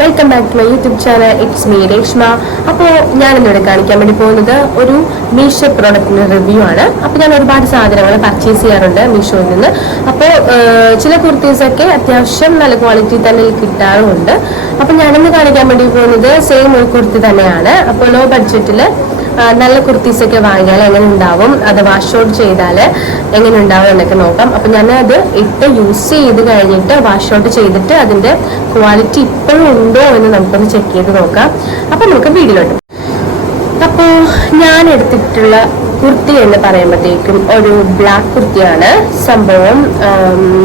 Welcome back to my YouTube channel. It's me Reshma. അപ്പോൾ ഞാനിന്നിവിടെ കാണിക്കാൻ വേണ്ടി പോകുന്നത് ഒരു മീഷോ പ്രോഡക്റ്റിന്റെ റിവ്യൂ ആണ്. അപ്പോൾ ഞാൻ ഒരുപാട് സാധനങ്ങൾ പർച്ചേസ് ചെയ്യാറുണ്ട് മീഷോയിൽ നിന്ന്. അപ്പോൾ ചില കുർത്തീസൊക്കെ അത്യാവശ്യം നല്ല ക്വാളിറ്റി തന്നെ കിട്ടാറുമുണ്ട്. അപ്പോൾ ഞാനിന്ന് കാണിക്കാൻ വേണ്ടി പോകുന്നത് സെയിം ഒരു കുർത്തി തന്നെയാണ്. അപ്പോൾ ലോ ബഡ്ജറ്റിൽ നല്ല കുർത്തീസൊക്കെ വാങ്ങിയാൽ എങ്ങനെ ഉണ്ടാവും, അത് വാഷ് ഔട്ട് ചെയ്താൽ എങ്ങനെ ഉണ്ടാവും എന്നൊക്കെ നോക്കാം. അപ്പം ഞാൻ അത് ഇട്ട് യൂസ് ചെയ്ത് കഴിഞ്ഞിട്ട് വാഷ് ഔട്ട് ചെയ്തിട്ട് അതിൻ്റെ ക്വാളിറ്റി ഇപ്പോഴും ഉണ്ടോ എന്ന് നമുക്കൊന്ന് ചെക്ക് ചെയ്ത് നോക്കാം. അപ്പം നമുക്ക് വീഡിയോയിലോട്ട്. അപ്പോൾ ഞാൻ എടുത്തിട്ടുള്ള കുർത്തി എന്ന് പറയുമ്പോഴത്തേക്കും ഒരു ബ്ലാക്ക് കുർത്തിയാണ്. സംഭവം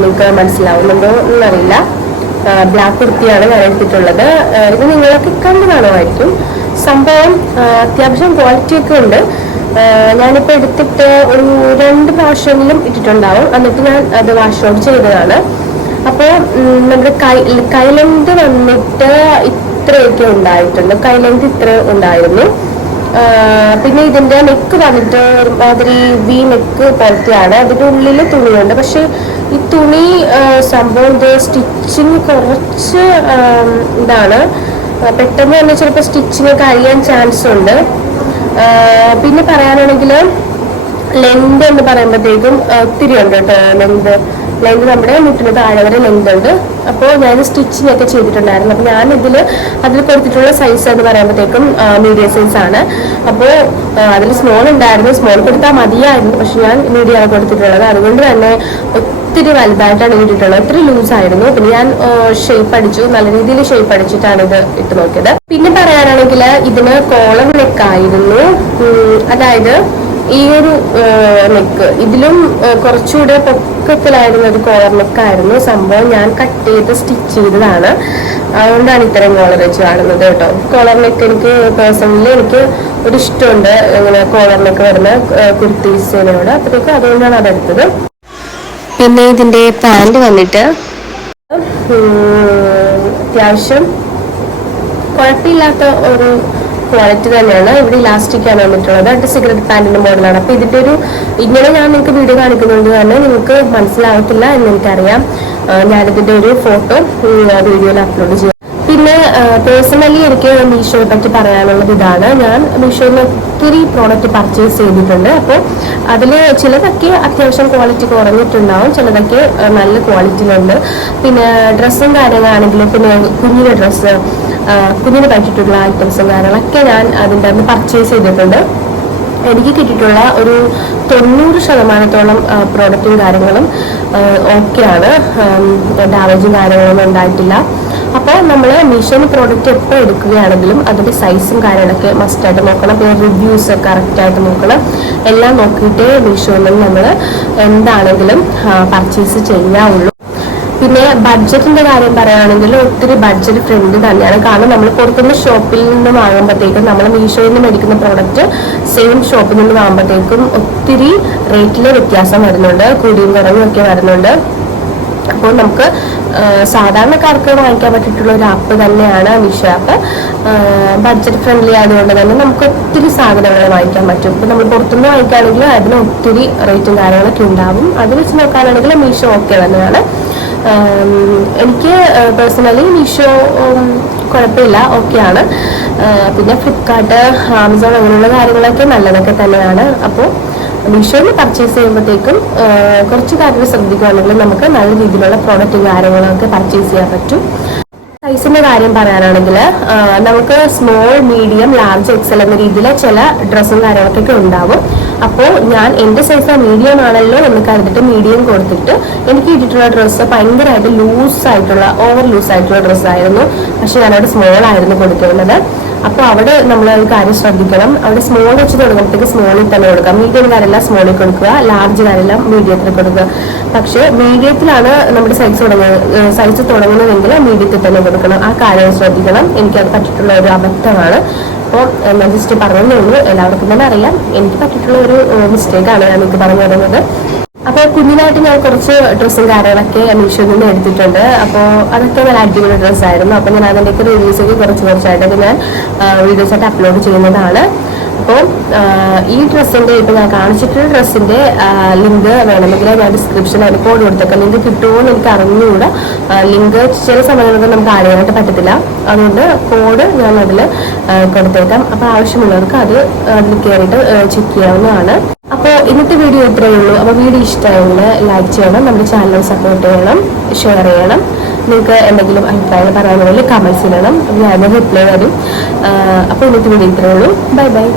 നിങ്ങൾക്ക് മനസ്സിലാവുന്നുണ്ടോ എന്നറിയില്ല. ബ്ലാക്ക് കുർത്തിയാണ് ഞാൻ എടുത്തിട്ടുള്ളത്. ഇത് നിങ്ങളൊക്കെ കണ്ടു കാണുമായിരിക്കും. സംഭവം അത്യാവശ്യം ക്വാളിറ്റി ഒക്കെ ഉണ്ട്. ഞാനിപ്പോൾ എടുത്തിട്ട് ഒരു 2 പ്രാവശ്യമെങ്കിലും ഇട്ടിട്ടുണ്ടാവും. എന്നിട്ട് ഞാൻ അത് വാഷ് ഔട്ട് ചെയ്തതാണ്. അപ്പോൾ നമ്മുടെ കൈ ലെങ്ത് വന്നിട്ട് ഇത്രയൊക്കെ ഉണ്ടായിട്ടുണ്ട്. കൈ ലെങ്ത് ഇത്ര ഉണ്ടായിരുന്നു. പിന്നെ ഇതിൻ്റെ നെക്ക് വന്നിട്ട് ഒരുമാതിരി വി നെക്ക് പോലത്തെയാണ്. അതിൻ്റെ ഉള്ളിൽ തുണിയുണ്ട്. പക്ഷെ ഈ തുണി സംഭവം ഇത് സ്റ്റിച്ചിങ് കുറച്ച് ഇതാണ്. പെട്ടെന്ന് തന്നെ ചിലപ്പോൾ സ്റ്റിച്ചിങ് കഴിയാൻ ചാൻസ് ഉണ്ട്. പിന്നെ പറയാനാണെങ്കിൽ ലെങ്ത് എന്ന് പറയുമ്പോഴത്തേക്കും ഒത്തിരി ഉണ്ട് കേട്ടോ. ലെങ്ത് നമ്മുടെ മുട്ടിന് താഴെ വരെ ലെങ്ത് ഉണ്ട്. അപ്പോൾ ഞാൻ സ്റ്റിച്ചിങ് ഒക്കെ ചെയ്തിട്ടുണ്ടായിരുന്നു. അപ്പോൾ ഞാൻ അതിൽ കൊടുത്തിട്ടുള്ള സൈസ് എന്ന് പറയുമ്പോഴത്തേക്കും മീഡിയം സൈസ് ആണ്. അപ്പോൾ അതിൽ സ്മോൾ ഉണ്ടായിരുന്നു. സ്മോൾ കൊടുത്താൽ മതിയായിരുന്നു. പക്ഷെ ഞാൻ മീഡിയം ആണ് കൊടുത്തിട്ടുള്ളത്. അതുകൊണ്ട് തന്നെ ഒത്തിരി വലുതായിട്ടാണ് ഇട്ടിട്ടുള്ളത്. ഒത്തിരി ലൂസായിരുന്നു. പിന്നെ ഞാൻ ഷേപ്പ് അടിച്ചു, നല്ല രീതിയിൽ ഷേപ്പ് അടിച്ചിട്ടാണ് ഇത് ഇട്ട് നോക്കിയത്. പിന്നെ പറയാനാണെങ്കിൽ ഇതിന് കോളർ നെക്കായിരുന്നു. അതായത് ഈ ഒരു നെക്ക് ഇതിലും കുറച്ചുകൂടെ പൊക്കത്തിലായിരുന്നു. ഒരു കോളർ നെക്കായിരുന്നു. സംഭവം ഞാൻ കട്ട് ചെയ്ത് സ്റ്റിച്ച് ചെയ്തതാണ്. അതുകൊണ്ടാണ് ഇത്രയും കോളർ വെച്ച് കാണുന്നത് കേട്ടോ. കോളർ നെക്ക് എനിക്ക് പേഴ്സണലി എനിക്ക് ഒരു ഇഷ്ടമുണ്ട് ഇങ്ങനെ കോളർ നെക്ക് വരുന്ന കുർത്തീസിനോട്. അപ്പോഴത്തേക്കും അതുകൊണ്ടാണ് അതെടുത്തത്. പിന്നെ ഇതിൻ്റെ പാൻറ് വന്നിട്ട് അത്യാവശ്യം കുഴപ്പമില്ലാത്ത ഒരു ക്വാളിറ്റി തന്നെയാണ്. ഇവിടെ ഇലാസ്റ്റിക്കാണ് വന്നിട്ടുള്ളത്. അത് സിഗരറ്റ് പാൻറ്റിന്റെ മോഡലാണ്. അപ്പോൾ ഇതിൻ്റെ ഇങ്ങനെ ഞാൻ നിങ്ങൾക്ക് വീഡിയോ കാണിക്കുന്നത് തന്നെ നിങ്ങൾക്ക് മനസ്സിലാവത്തില്ല എന്ന് എനിക്കറിയാം. ഞാനിതിൻ്റെ ഒരു ഫോട്ടോ വീഡിയോയിൽ അപ്ലോഡ് ചെയ്യാം. പിന്നെ പേഴ്സണലി എനിക്ക് മീഷോയെ പറ്റി പറയാനുള്ളത് ഇതാണ്. ഞാൻ മീഷോയിൽ ഒത്തിരി പ്രോഡക്റ്റ് പർച്ചേസ് ചെയ്തിട്ടുണ്ട്. അപ്പോൾ അതിൽ ചിലതൊക്കെ അത്യാവശ്യം ക്വാളിറ്റി കുറഞ്ഞിട്ടുണ്ടാവും, ചിലതൊക്കെ നല്ല ക്വാളിറ്റിയിലുണ്ട്. പിന്നെ ഡ്രസ്സും കാര്യങ്ങളാണെങ്കിലും പിന്നെ കുഞ്ഞിൻ്റെ ഡ്രസ്സ്, കുഞ്ഞിന് പറ്റിയിട്ടുള്ള ഐറ്റംസും കാര്യങ്ങളൊക്കെ ഞാൻ അതിൻ്റെ അന്ന് പർച്ചേസ് ചെയ്തിട്ടുണ്ട്. എനിക്ക് കിട്ടിയിട്ടുള്ള ഒരു 90% പ്രോഡക്റ്റും കാര്യങ്ങളും ഓക്കെയാണ്. ഡാമേജും കാര്യങ്ങളൊന്നും ഉണ്ടായിട്ടില്ല. അപ്പോൾ നമ്മൾ മീഷോന്ന് പ്രോഡക്റ്റ് എപ്പോൾ എടുക്കുകയാണെങ്കിലും അതിൻ്റെ സൈസും കാര്യങ്ങളൊക്കെ മസ്റ്റായിട്ട് നോക്കണം. പിന്നെ റിവ്യൂസ് കറക്റ്റായിട്ട് നോക്കണം. എല്ലാം നോക്കിയിട്ടേ മീഷോയിൽ നമ്മൾ എന്താണെങ്കിലും പർച്ചേസ് ചെയ്യാവുള്ളൂ. പിന്നെ ബഡ്ജറ്റിന്റെ കാര്യം പറയുകയാണെങ്കിൽ ഒത്തിരി ബഡ്ജറ്റ് ഫ്രണ്ട്ലി തന്നെയാണ്. കാരണം നമ്മൾ പുറത്തുനിന്ന് ഷോപ്പിൽ നിന്ന് വാങ്ങുമ്പോഴത്തേക്കും നമ്മൾ മീഷോയിൽ നിന്ന് മേടിക്കുന്ന പ്രോഡക്റ്റ് സെയിം ഷോപ്പിൽ നിന്ന് വാങ്ങുമ്പോഴത്തേക്കും ഒത്തിരി റേറ്റിൽ വ്യത്യാസം വരുന്നുണ്ട്. കൂടിയും കുറവും ഒക്കെ വരുന്നുണ്ട്. അപ്പോൾ നമുക്ക് സാധാരണക്കാർക്ക് വാങ്ങിക്കാൻ പറ്റിയിട്ടുള്ള ഒരു ആപ്പ് തന്നെയാണ് മീഷോ ആപ്പ്. ബഡ്ജറ്റ് ഫ്രണ്ട്ലി ആയതുകൊണ്ട് തന്നെ നമുക്ക് ഒത്തിരി സാധനങ്ങൾ വാങ്ങിക്കാൻ പറ്റും. ഇപ്പോൾ നമ്മൾ പുറത്തുനിന്ന് വാങ്ങിക്കുകയാണെങ്കിൽ അതിന് ഒത്തിരി റേറ്റും കാര്യങ്ങളൊക്കെ ഉണ്ടാവും. അത് വെച്ച് നോക്കാനാണെങ്കിൽ മീഷോ ഓക്കെ തന്നെയാണ്. എനിക്ക് പേഴ്സണലി മീഷോ കുഴപ്പമില്ല, ഓക്കെയാണ്. പിന്നെ ഫ്ലിപ്കാർട്ട്, ആമസോൺ അങ്ങനെയുള്ള കാര്യങ്ങളൊക്കെ നല്ലതൊക്കെ തന്നെയാണ്. അപ്പോൾ മീഷോയിൽ പർച്ചേസ് ചെയ്യുമ്പോഴത്തേക്കും കുറച്ച് കാര്യങ്ങൾ ശ്രദ്ധിക്കുകയാണെങ്കിൽ നമുക്ക് നല്ല രീതിയിലുള്ള പ്രോഡക്റ്റും കാര്യങ്ങളൊക്കെ പർച്ചേസ് ചെയ്യാൻ പറ്റും. സൈസിന്റെ കാര്യം പറയാനാണെങ്കിൽ നമുക്ക് സ്മോൾ, മീഡിയം, ലാർജ്, എക്സൽ എന്ന രീതിയിൽ ചില ഡ്രസ്സും കാര്യങ്ങളൊക്കെ ഉണ്ടാവും. അപ്പോൾ ഞാൻ എൻ്റെ സൈസ് മീഡിയം ആണല്ലോ എന്ന് കരുതിട്ട് മീഡിയം കൊടുത്തിട്ട് എനിക്ക് കിട്ടിയിട്ടുള്ള ഡ്രസ്സ് ഭയങ്കരമായിട്ട് ലൂസായിട്ടുള്ള, ഓവർ ലൂസായിട്ടുള്ള ഡ്രസ്സായിരുന്നു. പക്ഷെ ഞാനവിടെ സ്മോൾ ആയിരുന്നു കൊടുക്കുന്നത്. അപ്പോൾ അവിടെ നമ്മൾ ഒരു കാര്യം ശ്രദ്ധിക്കണം. അവിടെ സ്മോൾ വെച്ച് തുടങ്ങുമ്പോഴത്തേക്ക് സ്മോളിൽ തന്നെ കൊടുക്കുക. മീഡിയം കാര്യമെല്ലാം സ്മോളിൽ കൊടുക്കുക, ലാർജ് കാര്യമെല്ലാം മീഡിയത്തിൽ കൊടുക്കുക. പക്ഷേ മീഡിയത്തിലാണ് നമ്മുടെ സൈസ് തുടങ്ങുന്നതെങ്കിൽ മീഡിയത്തിൽ തന്നെ കൊടുക്കണം. ആ കാര്യം ശ്രദ്ധിക്കണം. എനിക്കത് പറ്റിയിട്ടുള്ള ഒരു അബദ്ധമാണ്. അപ്പോൾ ഞാൻ ജസ്റ്റ് പറഞ്ഞതേ ഉള്ളൂ. എല്ലാവർക്കും തന്നെ അറിയാം. എനിക്ക് പറ്റിയിട്ടുള്ള ഒരു മിസ്റ്റേക്കാണ് ഞാൻ നിങ്ങൾക്ക് പറഞ്ഞു തരുന്നത്. അപ്പോൾ കുഞ്ഞിനായിട്ട് ഞാൻ കുറച്ച് ഡ്രസ്സും കാര്യങ്ങളൊക്കെ മീഷോയിൽ നിന്ന് എടുത്തിട്ടുണ്ട്. അപ്പോൾ അതൊക്കെ നല്ല അടിപൊളി ഡ്രസ്സായിരുന്നു. അപ്പോൾ ഞാൻ അതിൻ്റെയൊക്കെ റിവ്യൂസൊക്കെ കുറച്ചായിട്ടൊക്കെ ഞാൻ വീഡിയോസായിട്ട് അപ്ലോഡ് ചെയ്യുന്നതാണ്. അപ്പോൾ ഈ ഡ്രസ്സിൻ്റെ ഇപ്പോൾ ഞാൻ കാണിച്ചിട്ടുള്ള ഡ്രസ്സിൻ്റെ ലിങ്ക് വേണമെങ്കിൽ ഞാൻ ഡിസ്ക്രിപ്ഷനിൽ അതിന് കോഡ് കൊടുത്തേക്കാം. ലിങ്ക് കിട്ടുമോ എന്ന് എനിക്ക് അറിഞ്ഞുകൂടാ. ലിങ്ക് ചില സമയങ്ങളിൽ നമുക്ക് ആഡ് ചെയ്യാനായിട്ട് പറ്റത്തില്ല. അതുകൊണ്ട് കോഡ് ഞാൻ അതിൽ കൊടുത്തേക്കാം. അപ്പോൾ ആവശ്യമുള്ളവർക്ക് അതിൽ കയറിയിട്ട് ചെക്ക് ചെയ്യാവുന്നതാണ്. അപ്പോൾ ഇന്നത്തെ വീഡിയോ ഇത്രയേ ഉള്ളൂ. അപ്പോൾ വീഡിയോ ഇഷ്ടമായെങ്കിൽ ലൈക്ക് ചെയ്യണം, നമ്മുടെ ചാനൽ സപ്പോർട്ട് ചെയ്യണം, ഷെയർ ചെയ്യണം. നിങ്ങൾക്ക് എന്തെങ്കിലും അഭിപ്രായങ്ങൾ പറയാനുണ്ടെങ്കിൽ കമൻസ് ഇടണം, ഞാൻ റിപ്ലൈ തരും. അപ്പോൾ ഇന്നത്തെ വീഡിയോ ഇത്രയേ ഉള്ളൂ. Bye bye.